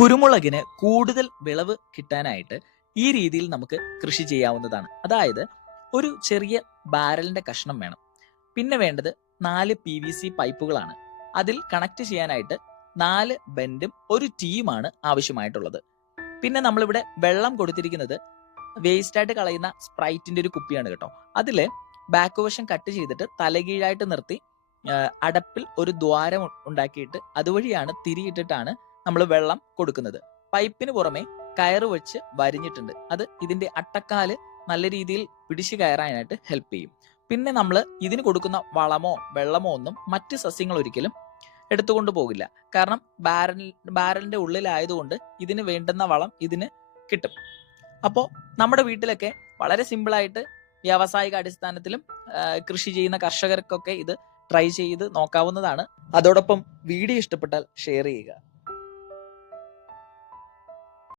കുരുമുളകിന് കൂടുതൽ വിളവ് കിട്ടാനായിട്ട് ഈ രീതിയിൽ നമുക്ക് കൃഷി ചെയ്യാവുന്നതാണ്. അതായത് ഒരു ചെറിയ ബാരലിന്റെ കഷ്ണം വേണം. പിന്നെ വേണ്ടത് 4 PVC പൈപ്പുകളാണ്. അതിൽ കണക്ട് ചെയ്യാനായിട്ട് 4 ബെൻഡും ഒരു ടീയുമാണ് ആവശ്യമായിട്ടുള്ളത്. പിന്നെ നമ്മളിവിടെ വെള്ളം കൊടുത്തിരിക്കുന്നത് വേസ്റ്റ് ആയിട്ട് കളയുന്ന സ്പ്രൈറ്റിന്റെ ഒരു കുപ്പിയാണ് കേട്ടോ. അതില് ബാക്ക് വശം കട്ട് ചെയ്തിട്ട് തലകീഴായിട്ട് നിർത്തി അടപ്പിൽ ഒരു ദ്വാരം ഉണ്ടാക്കിയിട്ട് അതുവഴിയാണ് തിരിയിട്ടിട്ടാണ് നമ്മൾ വെള്ളം കൊടുക്കുന്നത്. പൈപ്പിന് പുറമെ കയറ് വെച്ച് വരിഞ്ഞിട്ടുണ്ട്. അത് ഇതിന്റെ അട്ടക്കാല് നല്ല രീതിയിൽ പിടിച്ചു കയറാനായിട്ട് ഹെൽപ്പ് ചെയ്യും. പിന്നെ നമ്മൾ ഇതിന് കൊടുക്കുന്ന വളമോ വെള്ളമോ ഒന്നും മറ്റ് സസ്യങ്ങൾ ഒരിക്കലും എടുത്തുകൊണ്ട് പോകില്ല. കാരണം ബാരലിന്റെ ഉള്ളിലായതുകൊണ്ട് ഇതിന് വേണ്ടുന്ന വളം ഇതിന് കിട്ടും. അപ്പോൾ നമ്മുടെ വീട്ടിലൊക്കെ വളരെ സിമ്പിളായിട്ട് വ്യാവസായിക അടിസ്ഥാനത്തിലും കൃഷി ചെയ്യുന്ന കർഷകർക്കൊക്കെ ഇത് ട്രൈ ചെയ്ത് നോക്കാവുന്നതാണ്. അതോടൊപ്പം വീഡിയോ ഇഷ്ടപ്പെട്ടാൽ ഷെയർ ചെയ്യുക.